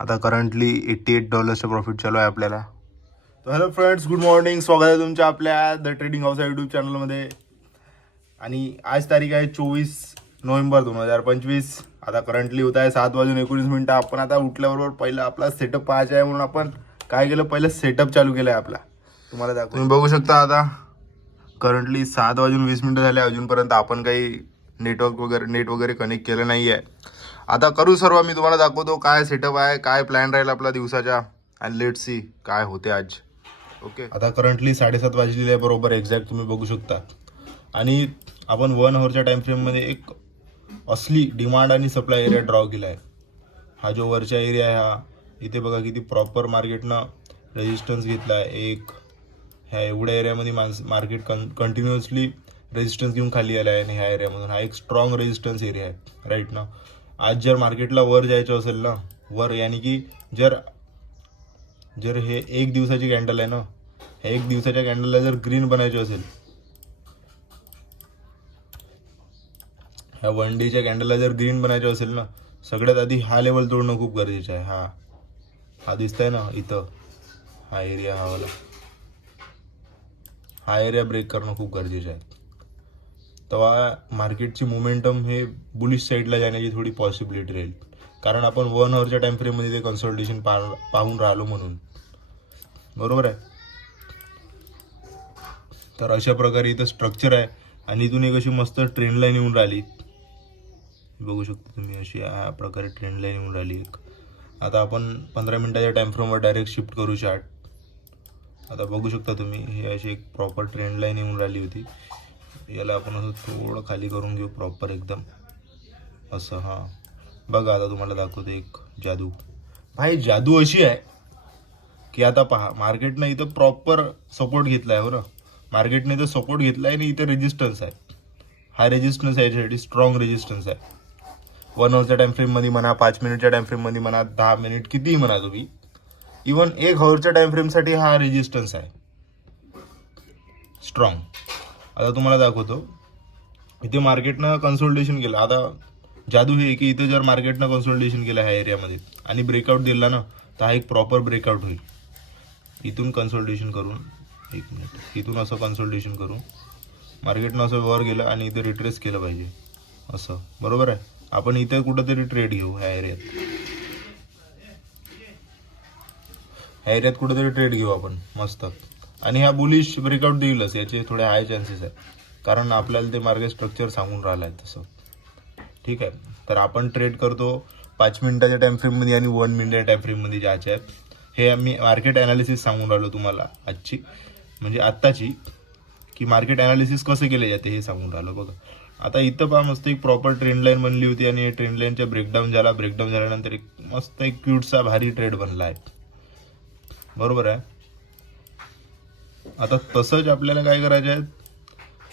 आता currently eighty eight डॉलर्सचं profit चालू आहे आपल्याला. तर हॅलो फ्रेंड्स गुड मॉर्निंग स्वागत आहे तुमच्या आपल्या द ट्रेडिंग हाऊस यूट्यूब चॅनलमध्ये आणि आज तारीख आहे चोवीस नोव्हेंबर दोन हजार पंचवीस. आता करंटली होत आहे सात वाजून एकोणीस मिनटं. आपण आता उठल्याबरोबर पहिलं आपला सेटअप पाहायचा आहे म्हणून आपण काय केलं? पहिलं सेटअप चालू केलं आहे आपला. तुम्हाला दाखव तुम्ही बघू शकता आता. करंटली सात वाजून वीस मिनटं झाले. अजूनपर्यंत आपण काही नेटवर्क वगैरे नेट वगैरे कनेक्ट केलं नाही आहे आता करू सर्व मी तुम्हाला दाखवतो काय सेटअप आहे काय प्लॅन राहील आपला दिवसाच्या आणि लेट सी काय होते आज. ओके आता करंटली साडेसात वाजलेले आहे बरोबर एक्झॅक्ट तुम्ही बघू शकता. आणि आपण वन आवरच्या टाइम फ्रेममध्ये एक असली डिमांड आणि सप्लाय एरिया ड्रॉ केला आहे हा जो वरचा एरिया आहे हा इथे बघा किती प्रॉपर मार्केटनं रेजिस्टन्स घेतला आहे एक ह्या एवढ्या एरियामध्ये माणस मार्केट कं कंटिन्युअसली रेजिस्टन्स घेऊन खाली आला आहे आणि ह्या एरियामधून हा एक स्ट्रॉंग रेजिस्टन्स एरिया आहे. राईट ना आज जर मार्केटला वर जायचं असेल ना वर यानी की जर जर हे एक दिवसाची कॅन्डल आहे ना हे एक दिवसाच्या कॅन्डलला जर ग्रीन बनायचे असेल ह्या वन डेच्या कॅन्डलला जर ग्रीन बनायचं असेल ना सगळ्यात आधी हा लेवल तोडणं खूप गरजेचं आहे. हा हा दिसतंय ना इथं हा एरिया हा वाला. हा एरिया ब्रेक करणं खूप गरजेचं आहे. तेव्हा मार्केटची मोमेंटम हे बुलिश साईडला जाण्याची थोडी पॉसिबिलिटी राहील. कारण आपण वन आवरच्या टाइम फ्रेममध्ये ते कन्सल्टेशन पा पाहून राहिलो म्हणून. बरोबर आहे? तर अशा प्रकारे इथं स्ट्रक्चर आहे आणि इथून एक अशी मस्त ट्रेन लाईन येऊन राहिली. बघू शकता तुम्ही अशी या प्रकारे ट्रेन लाईन येऊन राहिली एक. आता आपण पंधरा मिनटाच्या टाइम फ्रेमवर डायरेक्ट शिफ्ट करू चार्ट आता बघू शकता तुम्ही ही अशी एक प्रॉपर ट्रेंड लाईन येऊन राहिली होती. याला आपण असं थोडं खाली करून घेऊ प्रॉपर एकदम. असं हां. बघा आता तुम्हाला दाखवतो एक जादू. भाई जादू अशी आहे की आता पहा मार्केटनं इथं प्रॉपर सपोर्ट घेतला आहे हो बरं मार्केटने इथं सपोर्ट घेतला आहे आणि इथं रेजिस्टन्स आहे. हा रेजिस्टन्स आहे याच्यासाठी स्ट्रॉंग रेजिस्टन्स आहे. वन आवरच्या टाइम फ्रेममध्ये म्हणा पाच मिनिटच्या टाइम फ्रेममध्ये म्हणा दहा मिनिट कितीही म्हणा तुम्ही. इवन एक हवरच्या टाइम फ्रेमसाठी हा रेजिस्टन्स आहे. स्ट्रॉंग आता तुम्हाला दाखवतो. इथे मार्केटनं कन्सोल्टेशन केलं. आता जादू हे की इथे जर मार्केटनं कन्सोल्टेशन केलं ह्या एरियामध्ये आणि ब्रेकआउट दिला ना तर हा एक प्रॉपर ब्रेकआउट होईल. इथून कन्सल्टेशन करून एक मिनिट इथून असं कन्सल्टेशन करून मार्केटनं असं वर गेलं आणि इथे रिट्रेस केलं पाहिजे. असं. बरोबर आहे? आपण इथे कुठंतरी ट्रेड घेऊ ह्या एरियात ह्या एरियात कुठंतरी ट्रेड घेऊ आपण. मस्त. आणि ह्या बुलिश ब्रेकआउट देईलच. याचे थोडे हाय चान्सेस आहे कारण आपल्याला ते मार्केट स्ट्रक्चर सांगून राहिलं आहे तसं. ठीक आहे. तर आपण ट्रेड करतो. पाच मिनिटाच्या टाईम फ्रेममध्ये आणि वन मिनिटाच्या टाईम फ्रेममध्ये ज्याचे आहेत. हे आम्ही मार्केट ॲनालिसिस सांगून राहिलो तुम्हाला आजची. म्हणजे आत्ताची. की मार्केट ॲनालिसिस कसं केले जाते हे सांगून राहिलो बघा. आता इथं पहा मस्त एक प्रॉपर ट्रेंड लाईन बनली होती आणि ट्रेंड लाईनच्या ब्रेकडाऊन झाला. ब्रेकडाऊन झाल्यानंतर एक मस्त एक क्यूटचा भारी ट्रेड बनला आहे बरोबर आहे? आता तसंच आपल्याला काय करायचं आहे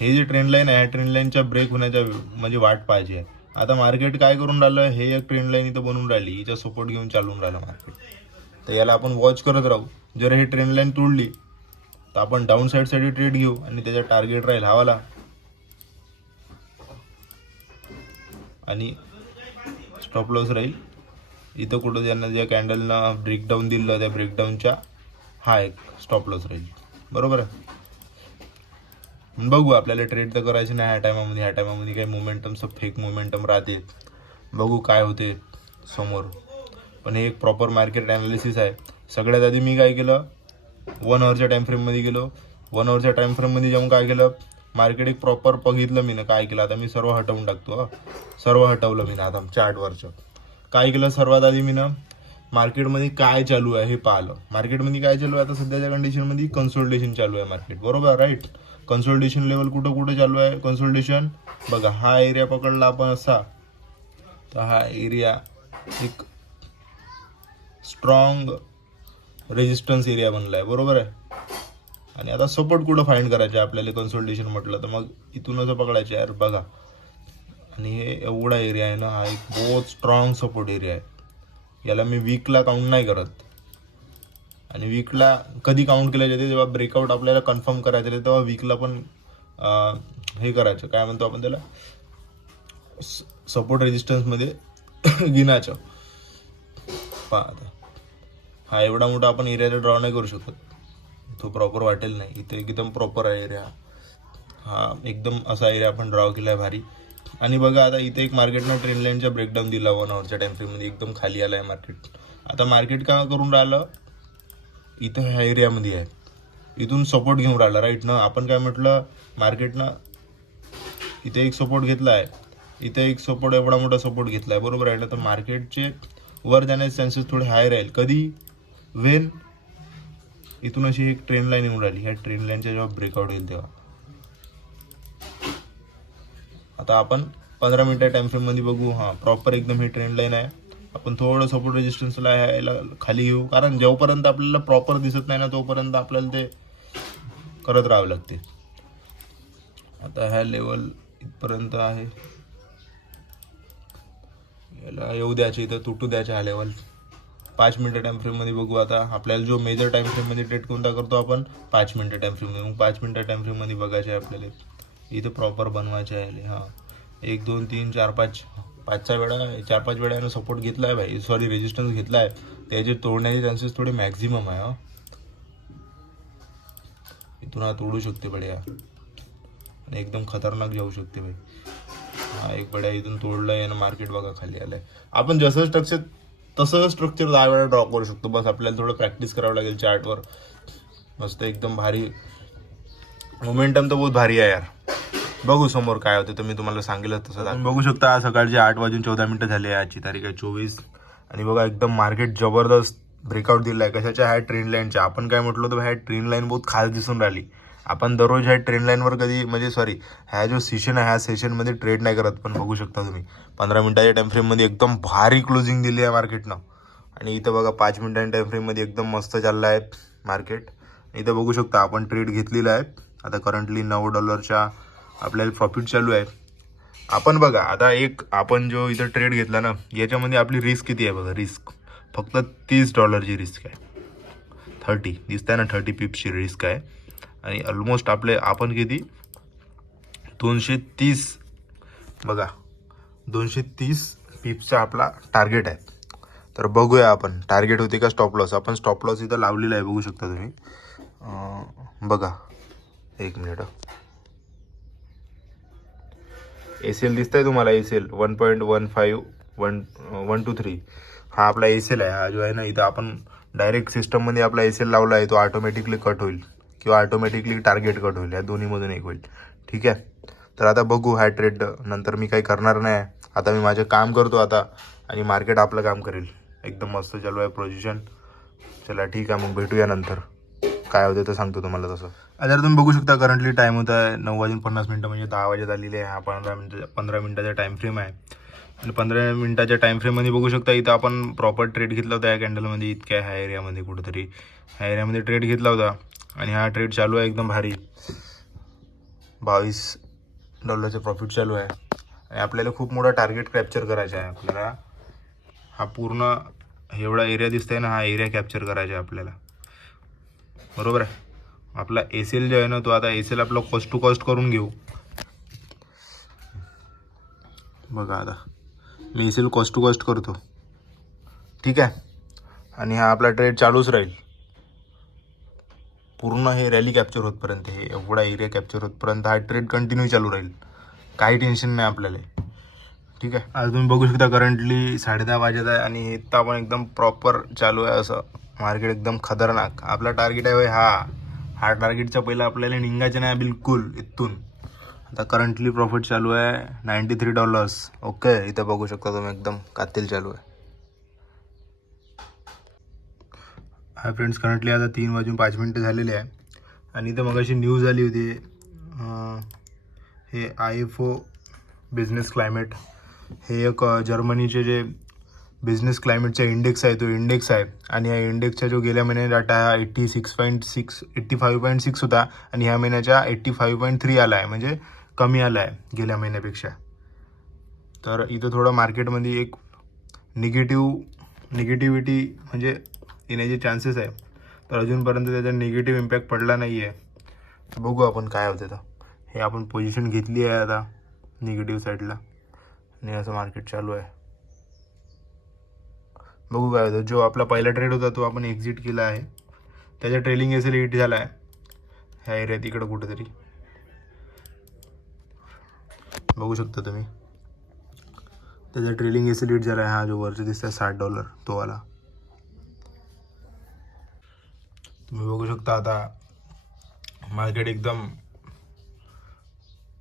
हे जे ट्रेंड लाईन आहे ह्या ट्रेंड लाईनच्या ब्रेक होण्याच्या म्हणजे वाट पाहिजे आहे. आता मार्केट काय करून राहिलं हे एक ट्रेंड लाईन इथं बनून राहिली हिचा सपोर्ट घेऊन चालून राहिलं मार्केट तर याला आपण वॉच करत राहू. जर हे ट्रेंड लाईन तुडली तर आपण डाऊन साईडसाठी ट्रेड घेऊ आणि त्याचा टार्गेट राहील हवाला. आणि स्टॉप लॉस राहील. इथं कुठं ज्यांना ज्या कॅन्डलनं ब्रेकडाऊन दिलं त्या ब्रेकडाऊनच्या हा एक स्टॉप लॉस राहील. बरोबर आहे. मग बघू आपल्याला ट्रेड तर करायची नाही ह्या टायमामध्ये ह्या टायमामध्ये काही सब फेक मोमेंटम राहते. बघू काय होते समोर. पण हे एक प्रॉपर मार्केट ॲनालिसिस आहे. सगळ्यात आधी मी काय केलं? वन आवरच्या टाईमफ्रेममध्ये गेलो. वन आवरच्या टाईमफ्रेममध्ये जाऊन काय केलं? मार्केट एक प्रॉपर बघितलं मी ना काय केलं? आता मी सर्व हटवून टाकतो सर्व हटवलं मी ना आता चार्टवरचं काय केलं? सर्वात आधी मी ना मार्केटमध्ये काय चालू आहे हे पाहिलं. मार्केटमध्ये काय चालू आहे? आता सध्याच्या कंडिशनमध्ये कन्सोल्टेशन चालू आहे मार्केट बरोबर राईट कन्सोल्टेशन लेवल कुठं कुठं चालू आहे? कन्सोल्टेशन बघा हा एरिया पकडला आपण असा. तर हा एरिया एक स्ट्रॉंग रेजिस्टन्स एरिया बनला आहे. बरोबर आहे? आणि आता सपोर्ट कुठं फाईंड करायचं आहे आपल्याला कन्सल्टेशन म्हटलं तर? मग इथूनच पकडायचं यार बघा. आणि हे एवढा एरिया आहे ना हा एक बहुत स्ट्रॉंग सपोर्ट एरिया आहे. याला मी वीकला काउंट नाही करत. आणि वीकला कधी काउंट केलं जाते जेव्हा ब्रेकआउट आपल्याला कन्फर्म करायचं आहे तेव्हा वीकला पण हे करायचं. काय म्हणतो आपण त्याला? सपोर्ट रेजिस्टन्समध्ये गिनायचं पहा आता. हा एवढा मोठा आपण एरियाला ड्रॉ नाही करू शकत. तो प्रॉपर वाटेल नाही. इथे एकदम प्रॉपर आहे एरिया हा एकदम असा एरिया आपण ड्रॉ केला आहे भारी. आणि बघा आता इथे एक मार्केटनं ट्रेन लाईनचा ब्रेकडाऊन दिला वन आवरच्या टाइम फ्रेममध्ये एकदम खाली आला आहे मार्केट आता मार्केट का करून राहिलं? इथं ह्या एरियामध्ये आहे. इथून सपोर्ट घेऊन राहिला राईट ना? आपण काय म्हटलं मार्केटनं इथे एक सपोर्ट घेतला आहे इथे एक सपोर्ट एवढा मोठा सपोर्ट घेतला आहे बरोबर आहे? ना तर मार्केटचे वर जाण्याचे चान्सेस थोडे हाय राहील. कधी? वेन इथून अशी एक ट्रेन लाईन येऊन राहिली. ह्या ट्रेन लाईनच्या जेव्हा ब्रेकआउट होईल तेव्हा. आता आपण पंधरा मिनिटं टाइम फ्रेममध्ये बघू. हां प्रॉपर एकदम ही ट्रेन लाईन आहे. आपण थोडं सपोर्ट रेजिस्टन्सला यायला खाली घेऊ. कारण जेव्हापर्यंत आपल्याला प्रॉपर दिसत नाही ना तोपर्यंत आपल्याला ते करत राहावं लागते. आता ह्या लेवल इथपर्यंत आहे. याला येऊ द्यायचे इथं तुटू द्यायचे हा लेवल पाच मिनिटं टाइम फ्रेममध्ये बघू आता. आपल्याला जो मेजर टाइम फ्रेममध्ये ट्रेड कोणता करतो आपण? पाच मिनिटं टाइम फ्रेममध्ये मग पाच मिनिटं टाइम फ्रेममध्ये बघायचे आहे आपल्याला. इथे प्रॉपर बनवायचे आहे हां. एक दोन तीन चार पाच पाच सहा वेळा चार पाच वेळा यानं सपोर्ट घेतला आहे भाई. सॉरी रेजिस्टन्स घेतला आहे त्याचे तोडण्याचे चान्सेस थोडे मॅक्झिमम आहे हा. इथून हा तोडू शकते बड्या आणि एकदम खतरनाक जाऊ शकते भाई. हा एक बड्या इथून तोडलं यानं मार्केट बघा खाली आलंय. आपण जसं स्ट्रक्चर तसं स्ट्रक्चर दहा वेळा ड्रॉ करू शकतो. बस आपल्याला थोडं प्रॅक्टिस करावं लागेल चार्टवर मस्त एकदम भारी. मोमेंटम तर बहुत भारी आहे यार. बघू समोर काय होतं तर मी तुम्हाला सांगितलं तसं बघू शकता सकाळचे आठ वाजून चौदा मिनिटं झाले आहे. आजची तारीख आहे चोवीस. आणि बघा एकदम मार्केट जबरदस्त ब्रेकआउट दिला आहे कशाच्या ह्या ट्रेन लाईनच्या आपण काय म्हटलं होतं ह्या ट्रेन लाईन बहुत खास दिसून राहिली. आपण दररोज ह्या ट्रेन लाईनवर कधी म्हणजे सॉरी ह्या जो सेशन आहे ह्या सेशनमध्ये ट्रेड नाही करत. पण बघू शकता तुम्ही. पंधरा मिनिटाच्या टाइम फ्रेममध्ये एकदम भारी क्लोजिंग दिली आहे मार्केटनं आणि इथं बघा पाच मिनिटांच्या टाइम फ्रेममध्ये एकदम मस्त चाललं आहे मार्केट इथं बघू शकता आपण ट्रेड घेतलेला आहे. आता करंटली नऊ डॉलरच्या आपल्याला प्रॉफिट चालू आहे. आपण बघा आता एक आपण जो इथं ट्रेड घेतला ना याच्यामध्ये आपली रिस्क किती आहे बघा रिस्क फक्त तीस डॉलरची रिस्क आहे. थर्टी दिसतंय ना थर्टी पिप्सची रिस्क आहे. आणि ऑलमोस्ट आपले आपण किती? दोनशे तीस. बघा दोनशे तीस पिप्सचा आपला टार्गेट आहे. तर बघूया आपण टार्गेट होते का स्टॉप लॉस आपण स्टॉप लॉस इथं लावलेला आहे बघू शकता तुम्ही. बघा एक मिनिट एसेल एल दिसतंय तुम्हाला SL L one point one five one one two three हा आपला एसेल एल आहे. हा जो आहे ना इथं आपण डायरेक्ट सिस्टममध्ये आपला एसेल एल लावला आहे तो ऑटोमॅटिकली कट होईल. किंवा ऑटोमॅटिकली टार्गेट कट होईल. या दोन्हीमधून एक होईल. ठीक आहे? तर आता बघू हा ट्रेड नंतर मी काही करणार नाही. आता मी माझं काम करतो आता आणि मार्केट आपलं काम करेल. एकदम मस्त चालू आहे पोझिशन चला ठीक आहे. मग भेटूया नंतर. काय होतं ते सांगतो तुम्हाला तसं. आता तुम्ही बघू शकता करंटली टाईम होता आहे नऊ वाजून पन्नास मिनटं म्हणजे दहा वाजत आलेले आहे. हा पंधरा मिनटं पंधरा मिनटाचा टाईम फ्रेम आहे. आणि पंधरा मिनटाच्या टाईम फ्रेममध्ये बघू शकता इथं आपण प्रॉपर ट्रेड घेतला होता या कॅन्डलमध्ये इतक्या ह्या एरियामध्ये कुठंतरी. ह्या एरियामध्ये ट्रेड घेतला होता. आणि हा ट्रेड चालू आहे एकदम भारी. बावीस डॉलरचं प्रॉफिट चालू आहे. आणि आपल्याला खूप मोठा टार्गेट कॅप्चर करायचा आहे आपल्याला. हा पूर्ण एवढा एरिया दिसतोय ना हा एरिया कॅप्चर करायचा आहे आपल्याला. बरोबर आहे. आपला एस एल जो आहे ना तो आता एस एल आपला कॉस्ट टू कॉस्ट करून घेऊ. बघा आता. मी एल कॉस्ट टू कॉस्ट करतो. ठीक आहे? आणि हा आपला ट्रेड चालूच राहील. पूर्ण हे रॅली कॅप्चर होतपर्यंत हे एवढा एरिया कॅप्चर होतपर्यंत हा ट्रेड कंटिन्यू चालू राहील. काही टेन्शन नाही आपल्याला. ठीक आहे? आज तुम्ही बघू शकता करंटली साडेदहा वाजत आहे आणि हे तर आपण एकदम प्रॉपर चालू आहे असं. मार्केट एकदम खतरनाक. आपला टार्गेट आहे हा. हा टार्गेटच्या पहिला आपल्याला निघायचं नाही बिलकुल इथून. आता करंटली प्रॉफिट चालू आहे नाईंटी थ्री डॉलर्स ओके इथं बघू शकता तुम्ही एकदम कातील चालू आहे. हाय फ्रेंड्स करंटली आता तीन वाजून पाच मिनटं झालेली आहे. आणि इथं मग अशी न्यूज आली होती हे I F O business climate हे एक जर्मनीचे जे बिझनेस क्लायमेटचा इंडेक्स आहे तो इंडेक्स आहे. आणि या इंडेक्सचा जो गेल्या महिन्यात डाटा हा eighty six point six eighty five point six होता. आणि ह्या महिन्याच्या एट्टी फाईव्ह पॉईंट थ्री आला आहे म्हणजे कमी आला आहे गेल्या महिन्यापेक्षा. तर इथं थोडं मार्केटमध्ये एक निगेटिव्ह निगेटिव्हिटी म्हणजे येण्याचे चान्सेस आहे. तर अजूनपर्यंत त्याचा निगेटिव्ह इम्पॅक्ट पडला नाही आहे तर बघू आपण काय होतं तर. हे आपण पोझिशन घेतली आहे आता निगेटिव्ह साईडला आणि असं मार्केट चालू आहे. बघू काय होतं. जो आपला पहिला ट्रेड होता तो आपण एक्झिट केला आहे. त्याच्या ट्रेलिंग एस हिट झाला आहे. ह्या एरियात इकडं कुठेतरी. बघू शकता तुम्ही. त्याचा ट्रेलिंग एस हिट झाला आहे. हा जो वरचा दिसतोय साठ डॉलर तो वाला. तुम्ही बघू शकता आता मार्केट एकदम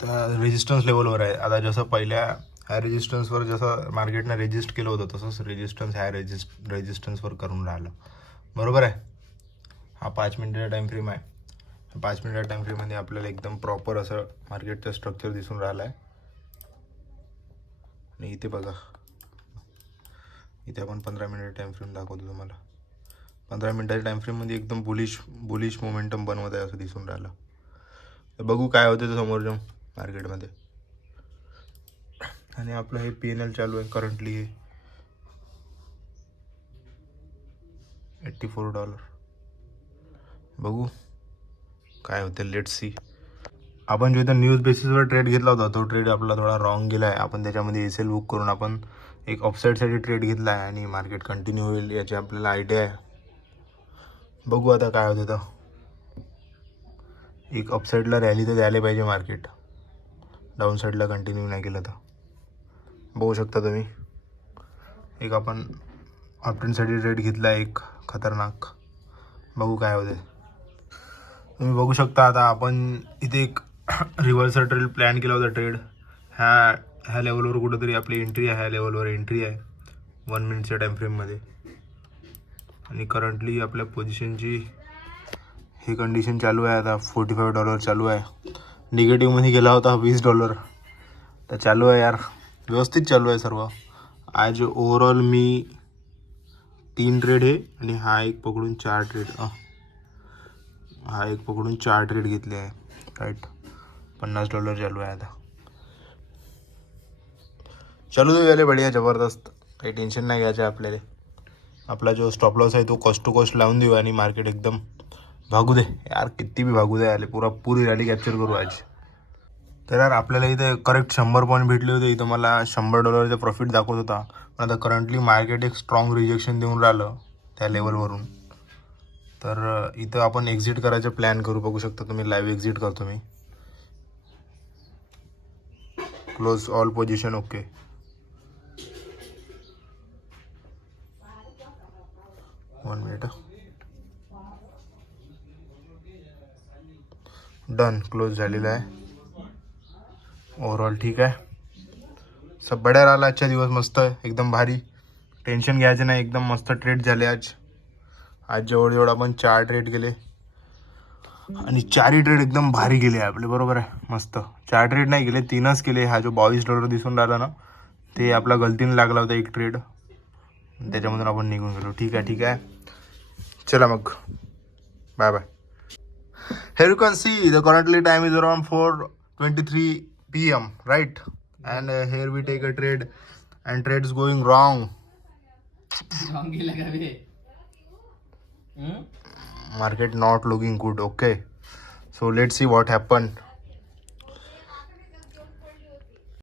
त्या रेजिस्टन्स लेवलवर आहे. आता जसं पहिल्या हाय रेजिस्टन्सवर जसं मार्केटनं रेजिस्ट केलं होतं तसंच रेजिस्टन्स हाय रेजिस्ट रेजिस्टन्सवर करून राहिलं. बरोबर आहे? हा पाच मिनिटाचा टाईम फ्रेम आहे. पाच मिनिटाच्या टाईम फ्रेममध्ये आपल्याला एकदम प्रॉपर असं मार्केटचं स्ट्रक्चर दिसून राहिलं आहे आणि इथे बघा. इथे आपण पंधरा मिनिट टाईम फ्रेम दाखवतो तुम्हाला. पंधरा मिनिटाच्या टाईम फ्रेममध्ये एकदम बुलिश बुलिश मोमेंटम बनवत आहे असं दिसून राहिलं. तर बघू काय होतं ते समोर जाऊन मार्केटमध्ये आणि आपलं हे पी एन एल चालू आहे करंटली हे एट्टी फोर डॉलर बघू. काय होते लेट सी आपण जो इथं न्यूज बेसिसवर ट्रेड घेतला होता तो ट्रेड आपला थोडा रॉंग गेला आहे. आपण त्याच्यामध्ये एस एल बुक करून आपण एक ऑफसाईडसाठी ट्रेड घेतला आहे आणि मार्केट कंटिन्यू होईल याची आपल्याला आयडिया आहे. बघू आता काय होतं तर एक अपसाईडला रॅली तर द्यायला पाहिजे मार्केट डाऊन साईडला कंटिन्यू नाही केलं तर. बघू शकता तुम्ही. एक आपण ऑप्टनसाठी ट्रेड घेतला एक खतरनाक. बघू काय होते तुम्ही बघू शकता आता आपण इथे एक रिव्हर्सर ट्रेड प्लॅन केला होता ट्रेड ह्या ह्या लेवलवर कुठंतरी आपली एंट्री आहे ह्या लेवलवर एंट्री आहे. वन मिनिटच्या टाईम फ्रेममध्ये आणि करंटली आपल्या पोझिशनची ही कंडिशन चालू आहे आता. फोर्टी फाईव्ह डॉलर चालू आहे. निगेटिव्हमध्ये गेला होता वीस डॉलर तर चालू आहे यार. व्यवस्थित चालू आहे सर्व. ॲज ओवरऑल मी तीन ट्रेड आहे आणि हा एक पकडून चार ट्रेड हा एक पकडून चार ट्रेड घेतले आहे. राईट पन्नास डॉलर चालू आहे आता. चालू दे गेले बढिया जबरदस्त. काही टेन्शन नाही घ्यायचं आहे आपल्याला. आपला जो स्टॉप लॉस आहे तो कॉस्ट टू कॉस्ट लावून देऊ आणि मार्केट एकदम भागू दे. यार किती बी भागू दे आले पुरा पुरी रॅली कॅप्चर करू आज. तर यार आपल्याला इथे करेक्ट शंभर पॉईंट भेटले होते. इथं मला शंभर डॉलरचा प्रॉफिट दाखवत होता. पण आता करंटली मार्केट एक स्ट्रॉंग रिजेक्शन देऊन राहिलं त्या लेवलवरून तर इथं आपण एक्झिट करायचं प्लॅन करू. बघू शकता तुम्ही लाईव्ह एक्झिट करतो मी. Close all position okay one minute done close झालेलं आहे. ओव्हरऑल ठीक आहे. सब बड्या राहिला आजच्या दिवस मस्त एकदम भारी. टेन्शन घ्यायचं नाही. एकदम मस्त ट्रेड झाले आज. आज जवळजवळ आपण चार ट्रेड गेले आणि चारही ट्रेड एकदम भारी गेले आपले. बरोबर आहे. मस्त. चार ट्रेड नाही गेले तीनच केले. हा जो बावीस डॉलर दिसून राहिला ना ते आपला गलतीने लागला होता एक ट्रेड त्याच्यामधून आपण निघून गेलो. ठीक आहे ठीक आहे. चला मग. Bye bye Here you can see the currently time is around 4:23 pm right? And uh, here we take a trade and trade is going wrong. Market not looking good okay. So let's see what happened.